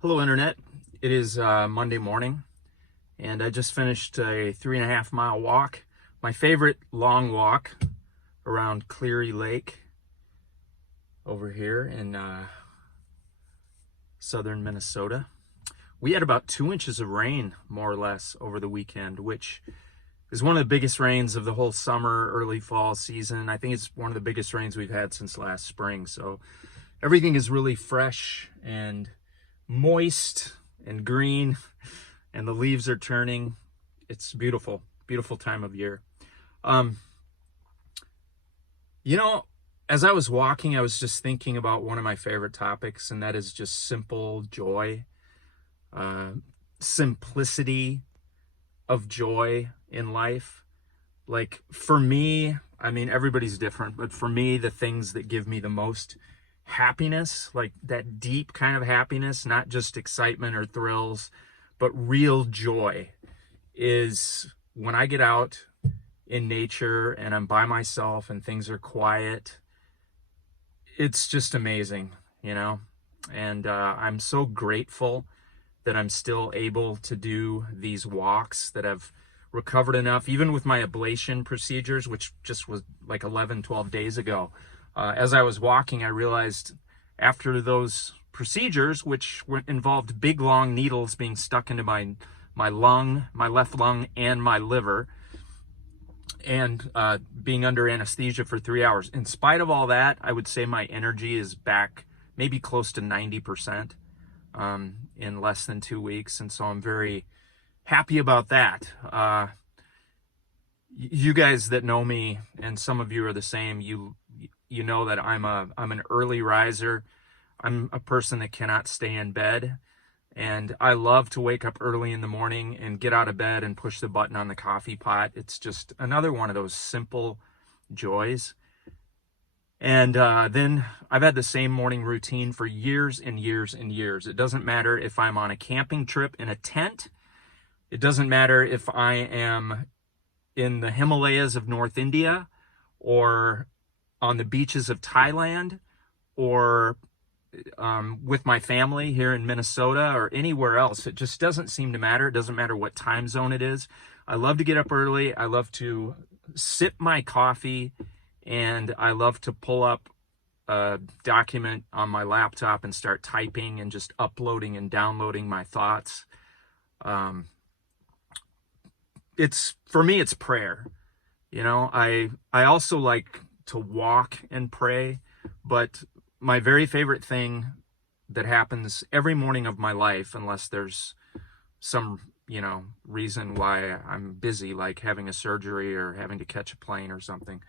Hello, Internet. It is Monday morning, and I just finished a 3.5 mile walk. My favorite long walk around Cleary Lake over here in southern Minnesota. We had about 2 inches of rain, more or less, over the weekend, which is one of the biggest rains of the whole summer, early fall season. I think it's one of the biggest rains we've had since last spring. So everything is really fresh and moist and green, and the leaves are turning. It's beautiful, beautiful time of year. Um, you know, as I was walking, I was just thinking about one of my favorite topics, and that is just simple joy, uh, simplicity of joy in life. Like for me, I mean, everybody's different, but for me, the things that give me the most happiness, like that deep kind of happiness, not just excitement or thrills, but real joy, is when I get out in nature and I'm by myself and things are quiet. It's just amazing, you know? And I'm so grateful that I'm still able to do these walks, that I've recovered enough, even with my ablation procedures, which just was like 11, 12 days ago. As I was walking, I realized after those procedures, which involved big, long needles being stuck into my lung, my left lung, and my liver, and being under anesthesia for 3 hours. In spite of all that, I would say my energy is back maybe close to 90% in less than 2 weeks. And so I'm very happy about that. You guys that know me, and some of you are the same, you know that I'm an early riser. I'm a person that cannot stay in bed, and I love to wake up early in the morning and get out of bed and push the button on the coffee pot. It's just another one of those simple joys. And then I've had the same morning routine for years and years and years. It doesn't matter if I'm on a camping trip in a tent. It doesn't matter if I am in the Himalayas of North India, or on the beaches of Thailand, or with my family here in Minnesota, or anywhere else. It just doesn't seem to matter. It doesn't matter what time zone it is. I love to get up early. I love to sip my coffee, and I love to pull up a document on my laptop and start typing and just uploading and downloading my thoughts. It's, for me, it's prayer. You know, I also like to walk and pray, but my very favorite thing that happens every morning of my life, unless there's some, reason why I'm busy, like having a surgery or having to catch a plane or something,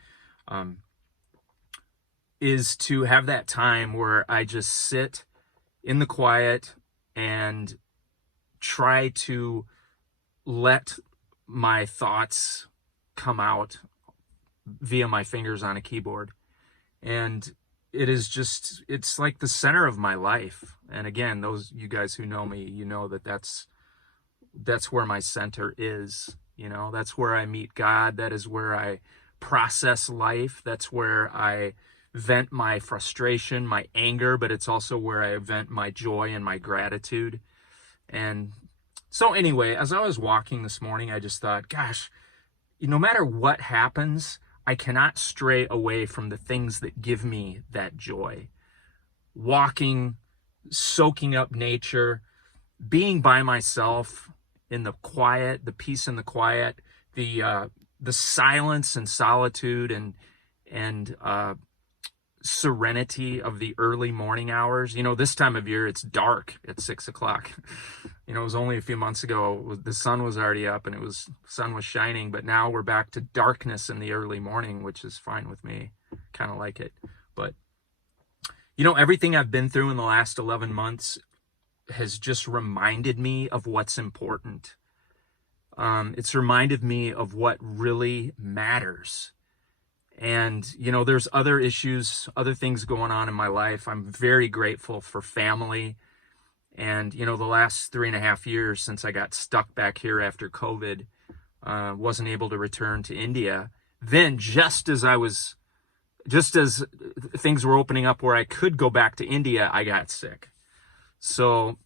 is to have that time where I just sit in the quiet and try to let my thoughts come out via my fingers on a keyboard. And it's like the center of my life. And again, those you guys who know me, you know that that's where my center is. That's where I meet God. That is where I process life. That's where I vent my frustration, my anger, but it's also where I vent my joy and my gratitude. And so anyway, as I was walking this morning, I just thought, gosh, no matter what happens, I cannot stray away from the things that give me that joy. Walking, soaking up nature, being by myself in the quiet, the peace and the quiet, the silence and solitude and serenity of the early morning hours. This time of year, it's dark at 6 o'clock. It was only a few months ago, the sun was already up and sun was shining, but now we're back to darkness in the early morning, which is fine with me. Kind of like it. But, everything I've been through in the last 11 months has just reminded me of what's important. It's reminded me of what really matters. And, there's other issues, other things going on in my life. I'm very grateful for family. And, the last 3.5 years since I got stuck back here after COVID, wasn't able to return to India. Then just as things were opening up where I could go back to India, I got sick. So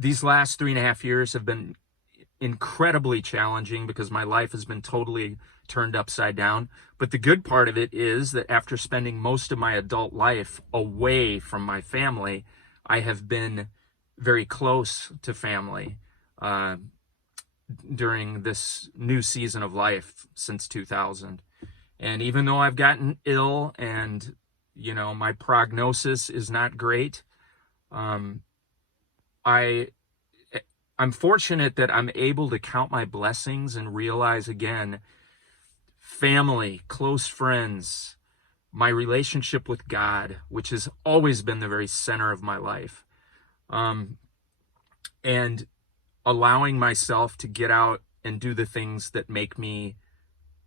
these last 3.5 years have been incredibly challenging because my life has been totally turned upside down. But the good part of it is that after spending most of my adult life away from my family, I have been very close to family during this new season of life since 2000. And even though I've gotten ill and, you know, my prognosis is not great, I'm fortunate that I'm able to count my blessings and realize again, family, close friends, my relationship with God, which has always been the very center of my life, and allowing myself to get out and do the things that make me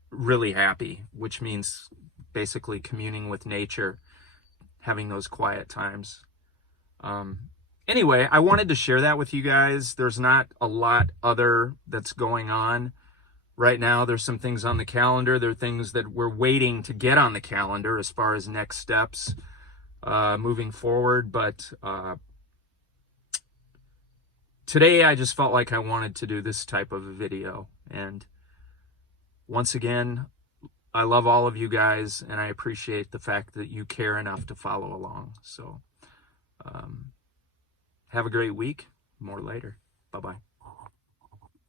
really happy, which means basically communing with nature, having those quiet times. Anyway, I wanted to share that with you guys. There's not a lot other that's going on right now. There's some things on the calendar. There are things that we're waiting to get on the calendar as far as next steps moving forward. But today I just felt like I wanted to do this type of a video. And once again, I love all of you guys, and I appreciate the fact that you care enough to follow along. So have a great week. More later. Bye-bye.